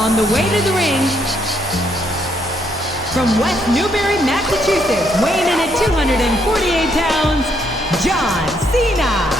On the way to the ring, from West Newbury, Massachusetts, weighing in at 248 pounds, John Cena.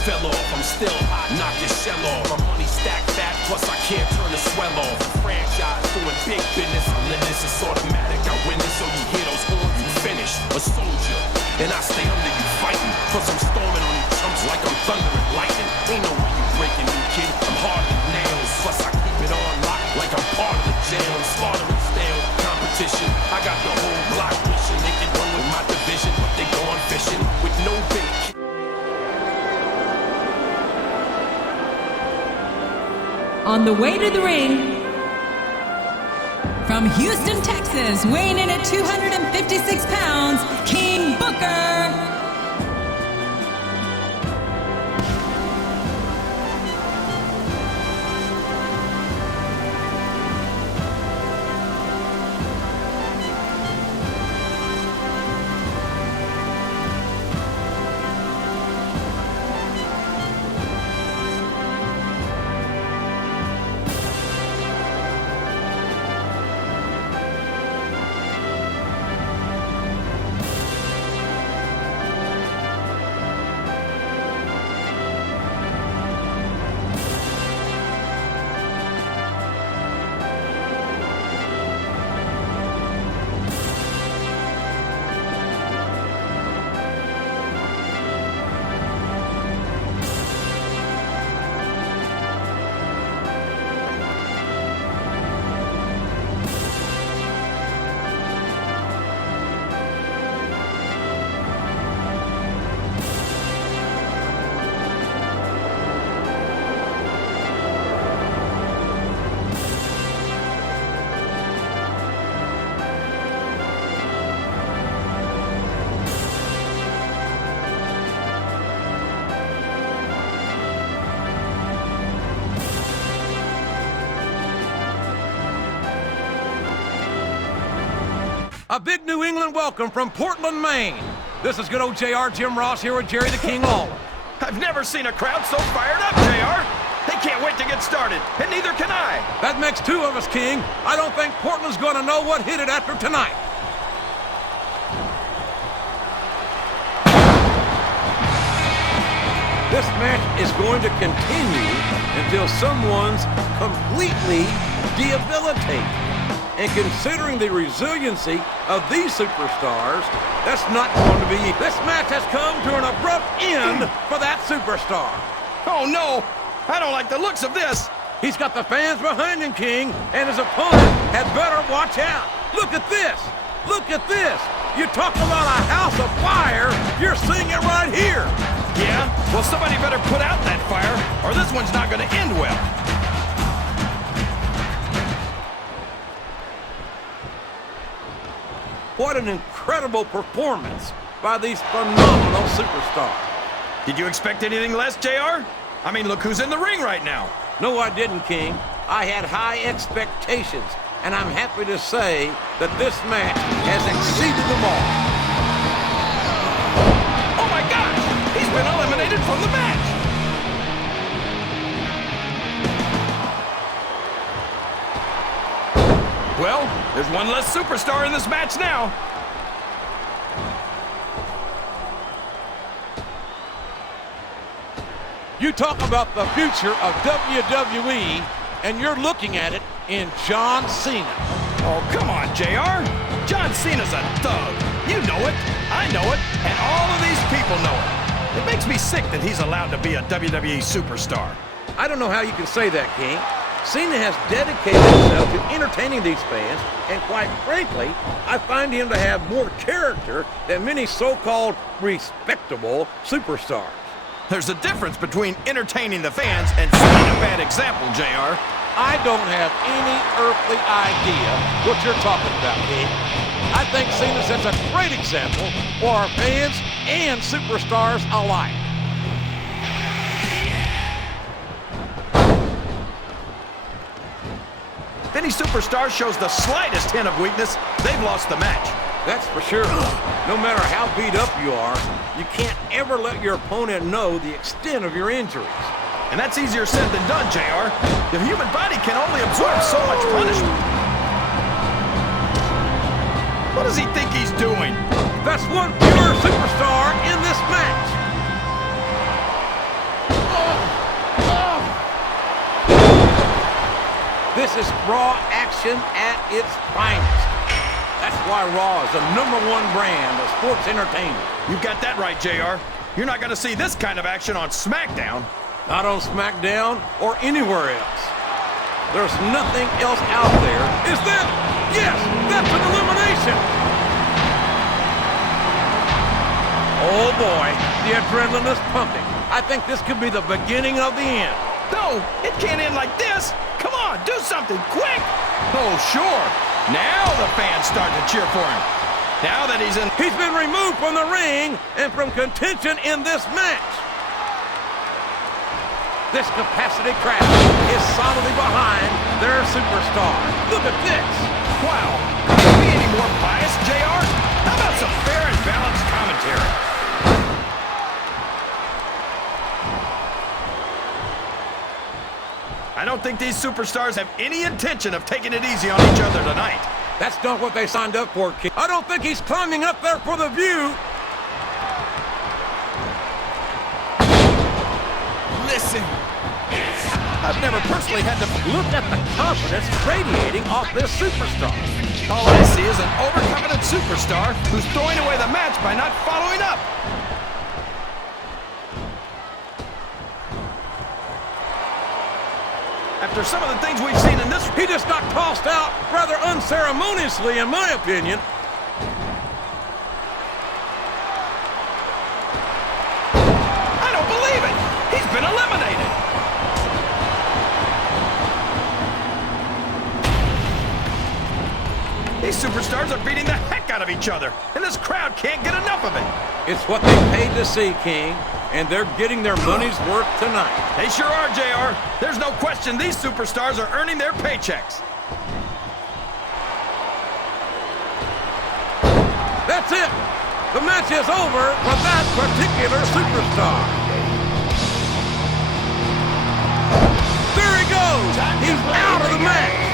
Fell off, I'm still hot, knock your shell off. My money stacked fat, plus I can't turn the swell off. The franchise doing big business, I live this, it's automatic. I win this, so you hear those horns, you finish. A soldier, and I stay under you fighting. Plus I'm storming on you chumps like I'm thunder and lightning. Ain't no way you breaking me, kid, I'm hard as nails. Plus I keep it on lock like I'm part of the jail. I'm slaughtering stale competition. I got the whole block wishing they could run with my division, but they going fishing with no bait. On the way to the ring, from Houston, Texas, weighing in at 256 pounds, King Booker. A big New England welcome from Portland, Maine. This is good old JR, Jim Ross here with Jerry the King Lawler. I've never seen a crowd so fired up, JR. They can't wait to get started, and neither can I. That makes two of us, King. I don't think Portland's going to know what hit it after tonight. This match is going to continue until someone's completely debilitated. And considering the resiliency of these superstars, that's not going to be... This match has come to an abrupt end for that superstar. Oh, no! I don't like the looks of this! He's got the fans behind him, King, and his opponent had better watch out. Look at this! Look at this! You talk about a house of fire, you're seeing it right here! Yeah? Well, somebody better put out that fire, or this one's not going to end well. What an incredible performance by these phenomenal superstars. Did you expect anything less, JR? I mean, look who's in the ring right now. No, I didn't, King. I had high expectations, and I'm happy to say that this match has exceeded them all. Oh my gosh! He's been eliminated from the match! Well, there's one less superstar in this match now. You talk about the future of WWE, and you're looking at it in John Cena. Oh, come on, JR. John Cena's a thug. You know it, I know it, and all of these people know it. It makes me sick that he's allowed to be a WWE superstar. I don't know how you can say that, King. Cena has dedicated himself to entertaining these fans, and quite frankly, I find him to have more character than many so-called respectable superstars. There's a difference between entertaining the fans and setting a bad example, JR. I don't have any earthly idea what you're talking about, King. I think Cena sets a great example for our fans and superstars alike. If any superstar shows the slightest hint of weakness, they've lost the match. That's for sure. No matter how beat up you are, you can't ever let your opponent know the extent of your injuries. And that's easier said than done, JR. The human body can only absorb so much punishment. What does he think he's doing? That's one pure superstar in this match. This is Raw action at its finest. That's why Raw is the #1 brand of sports entertainment. You've got that right, JR. You're not going to see this kind of action on SmackDown. Not on SmackDown or anywhere else. There's nothing else out there. Is that? Yes, that's an elimination. Oh boy, the adrenaline is pumping. I think this could be the beginning of the end. No, it can't end like this. Come on, do something quick. Oh, sure. Now the fans start to cheer for him. Now that he's been removed from the ring and from contention in this match. This capacity crowd is solidly behind their superstar. Look at this. Wow. Could there be any more bias, JR? How about some fair and balanced commentary? I don't think these superstars have any intention of taking it easy on each other tonight. That's not what they signed up for, kid. I don't think he's climbing up there for the view. Listen. I've never personally had to look at the confidence radiating off this superstar. All I see is an overconfident superstar who's throwing away the match by not following up. After some of the things we've seen in this... He just got tossed out rather unceremoniously, in my opinion. I don't believe it! He's been eliminated! These superstars are beating the heck out of each other, and this crowd can't get enough of it. It's what they paid to see, King, and they're getting their money's worth tonight. They sure are, JR. There's no question these superstars are earning their paychecks. That's it. The match is over for that particular superstar. There he goes. He's out of the match.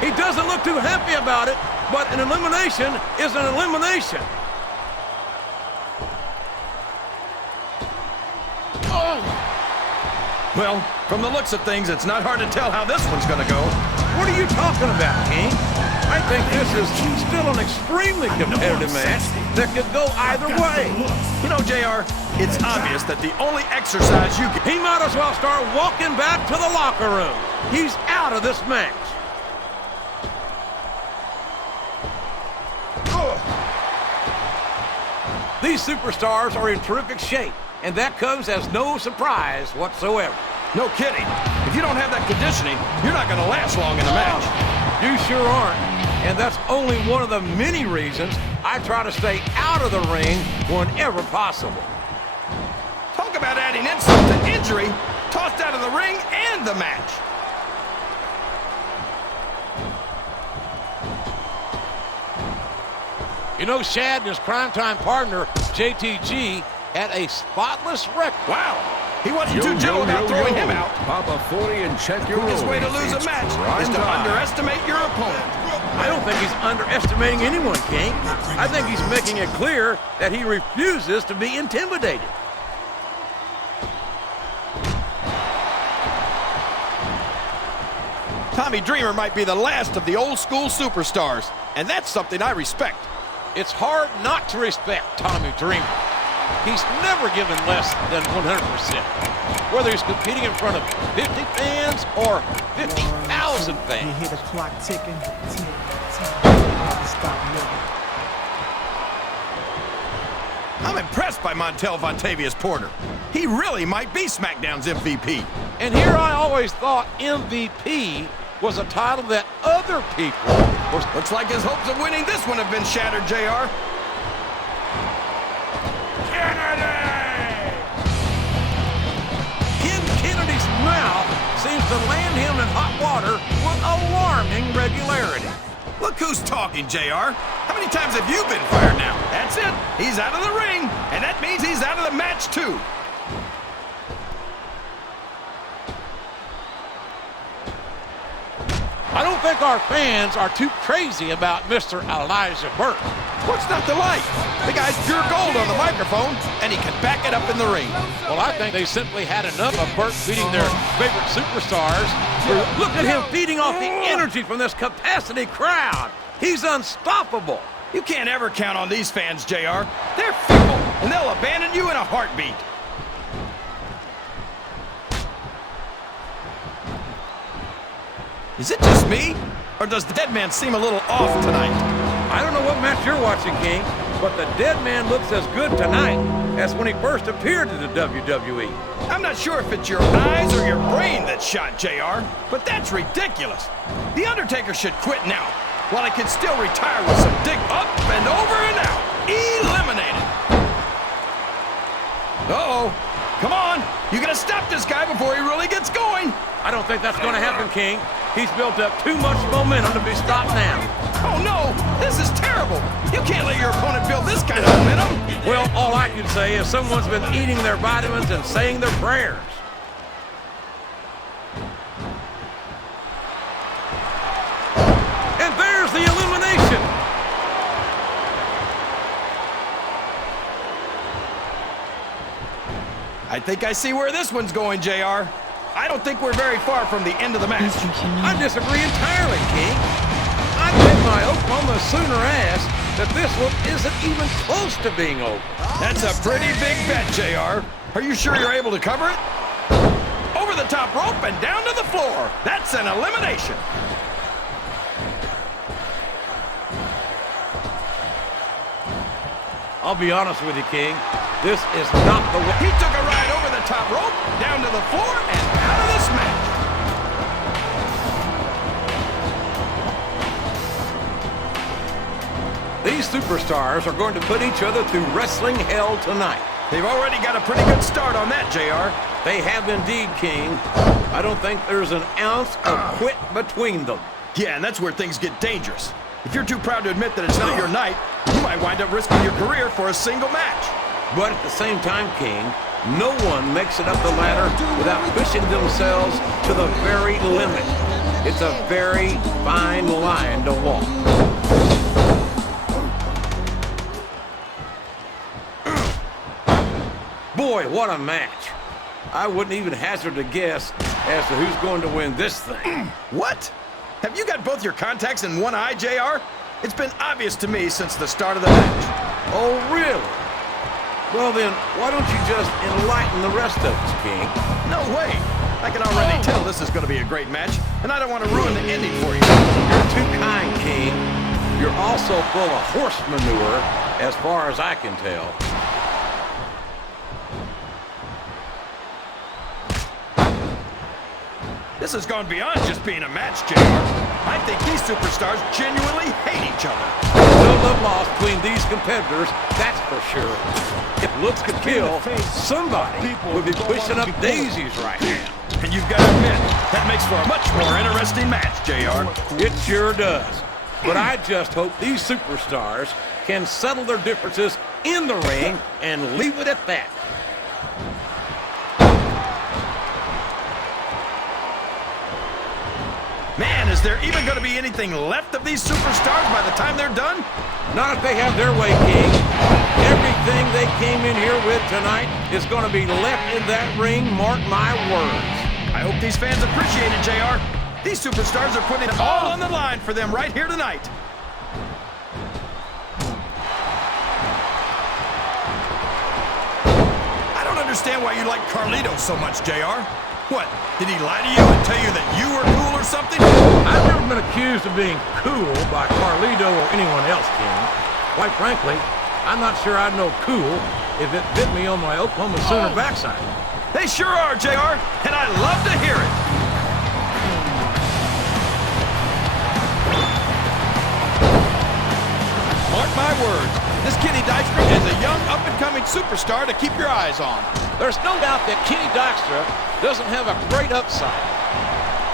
He doesn't look too happy about it, but an elimination is an elimination. Well, from the looks of things, it's not hard to tell how this one's going to go. What are you talking about, King? I think this is still an extremely competitive match that could go either way. You know, JR, it's obvious that the only exercise you can... He might as well start walking back to the locker room. He's out of this match. These superstars are in terrific shape, and that comes as no surprise whatsoever. No kidding. If you don't have that conditioning, you're not going to last long in a match. You sure aren't. And that's only one of the many reasons I try to stay out of the ring whenever possible. Talk about adding insult to injury, tossed out of the ring and the match. You know, Shad and his primetime partner, JTG, had a spotless record. Wow. He wasn't too gentle about throwing him out. Pop a 40 and check your Quickest way to lose a match is to underestimate your opponent. I don't think he's underestimating anyone, King. I think he's making it clear that he refuses to be intimidated. Tommy Dreamer might be the last of the old school superstars, and that's something I respect. It's hard not to respect Tommy Dreamer. He's never given less than 100%. Whether he's competing in front of 50 fans or 50,000 fans. You hear the clock ticking. Stop living. I'm impressed by Montel Vontavious Porter. He really might be SmackDown's MVP. And here I always thought MVP was a title that other people were... Looks like his hopes of winning this one have been shattered, JR. slaughter with alarming regularity. Look who's talking, JR. How many times have you been fired now? That's it. He's out of the ring, and that means he's out of the match, too. I don't think our fans are too crazy about Mr. Elijah Burke. What's not to like? The guy's pure gold on the microphone, and he can back it up in the ring. Well, I think they simply had enough of Burke beating their favorite superstars. Look at him feeding off the energy from this capacity crowd. He's unstoppable. You can't ever count on these fans, JR. They're fickle, and they'll abandon you in a heartbeat. Is it just me, or does the dead man seem a little off tonight? I don't know what match you're watching, King, but the dead man looks as good tonight as when he first appeared in the WWE. I'm not sure if it's your eyes or your brain that shot JR, but that's ridiculous. The Undertaker should quit now, while he can still retire with some dig up and over and out. Eliminated. Uh-oh. Come on. You gotta stop this guy before he really gets going. I don't think that's going to happen, King. He's built up too much momentum to be stopped now. Oh, no! This is terrible! You can't let your opponent build this kind of momentum! Well, all I can say is someone's been eating their vitamins and saying their prayers. And there's the elimination! I think I see where this one's going, JR. I don't think we're very far from the end of the match. I disagree entirely, King. I bet my Oklahoma Sooner ass that this one isn't even close to being over. That's a pretty big bet, JR. Are you sure you're able to cover it? Over the top rope and down to the floor. That's an elimination. I'll be honest with you, King. This is not the way. He took a ride over the top rope, down to the floor, and out of this match. These superstars are going to put each other through wrestling hell tonight. They've already got a pretty good start on that, JR. They have indeed, King. I don't think there's an ounce of quit between them. Yeah, and that's where things get dangerous. If you're too proud to admit that it's not your night, you might wind up risking your career for a single match. But at the same time, King, no one makes it up the ladder without pushing themselves to the very limit. It's a very fine line to walk. Boy, what a match. I wouldn't even hazard a guess as to who's going to win this thing. What? Have you got both your contacts in one eye, JR? It's been obvious to me since the start of the match. Oh, really? Well then, why don't you just enlighten the rest of us, King? No way. I can already tell this is going to be a great match, and I don't want to ruin the ending for you. You're too kind, King. You're also full of horse manure, as far as I can tell. This has gone beyond just being a match, JR. I think these superstars genuinely hate each other. No love lost between these competitors, that's for sure. If looks could kill, somebody would be pushing up daisies right now. And you've got to admit, that makes for a much more interesting match, JR. It sure does. But I just hope these superstars can settle their differences in the ring and leave it at that. Man, is there even going to be anything left of these superstars by the time they're done? Not if they have their way, King. Everything they came in here with tonight is going to be left in that ring, mark my words. I hope these fans appreciate it, JR. These superstars are putting it all on the line for them right here tonight. I don't understand why you like Carlito so much, JR. What, did he lie to you and tell you that you were cool or something? I've never been accused of being cool by Carlito or anyone else, King. Quite frankly, I'm not sure I'd know cool if it bit me on my Oklahoma Sooner backside. They sure are, JR, and I love to hear it. Mark my words, this Kenny Dykstra is a young, up-and-coming superstar to keep your eyes on. There's no doubt that Kenny Dykstra doesn't have a great upside.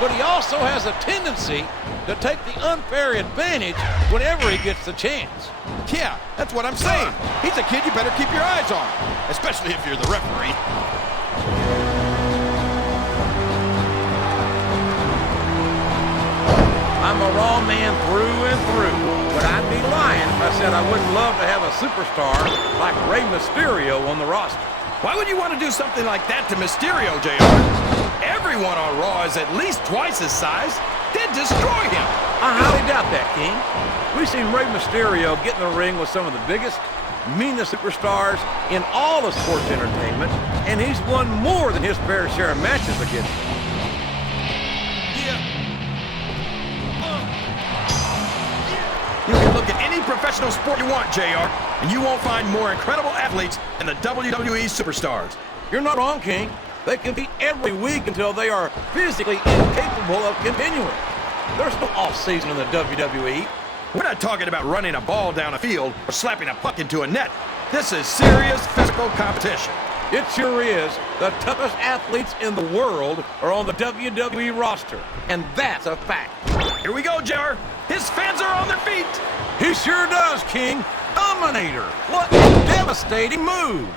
but he also has a tendency to take the unfair advantage whenever he gets the chance. Yeah, that's what I'm saying. He's a kid you better keep your eyes on, especially if you're the referee. I'm a Raw man through and through, but I'd be lying if I said I wouldn't love to have a superstar like Rey Mysterio on the roster. Why would you want to do something like that to Mysterio, JR? Everyone on Raw is at least twice his size. They'd destroy him. I highly doubt that, King. We've seen Rey Mysterio get in the ring with some of the biggest, meanest superstars in all of sports entertainment, and he's won more than his fair share of matches against them. You can look at any professional sport you want, JR, and you won't find more incredible athletes than the WWE superstars. You're not wrong, King. They compete every week until they are physically incapable of continuing. There's no off-season in the WWE. We're not talking about running a ball down a field or slapping a puck into a net. This is serious physical competition. It sure is. The toughest athletes in the world are on the WWE roster, and that's a fact. Here we go, JR. His fans are on their feet. He sure does, King. Dominator. What a devastating move.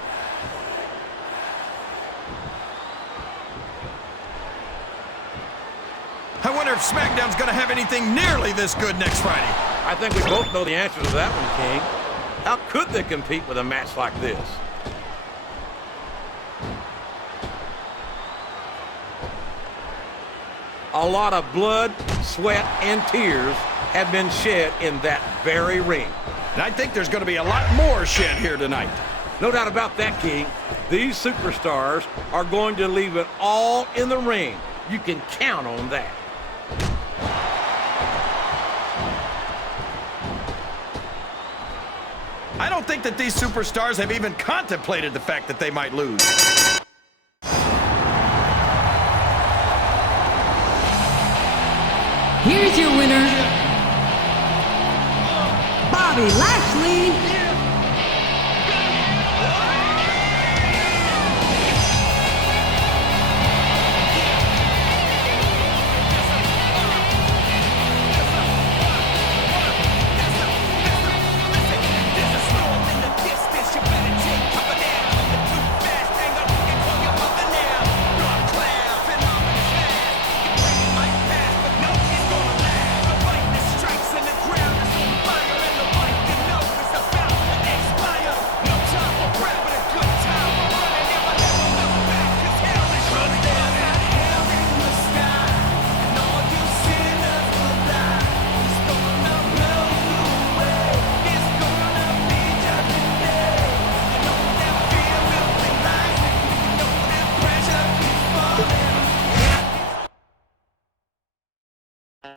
I wonder if SmackDown's going to have anything nearly this good next Friday. I think we both know the answer to that one, King. How could they compete with a match like this? A lot of blood, sweat, and tears have been shed in that very ring. And I think there's going to be a lot more shed here tonight. No doubt about that, King. These superstars are going to leave it all in the ring. You can count on that. I don't think that these superstars have even contemplated the fact that they might lose. Here's your winner, Bobby Lashley.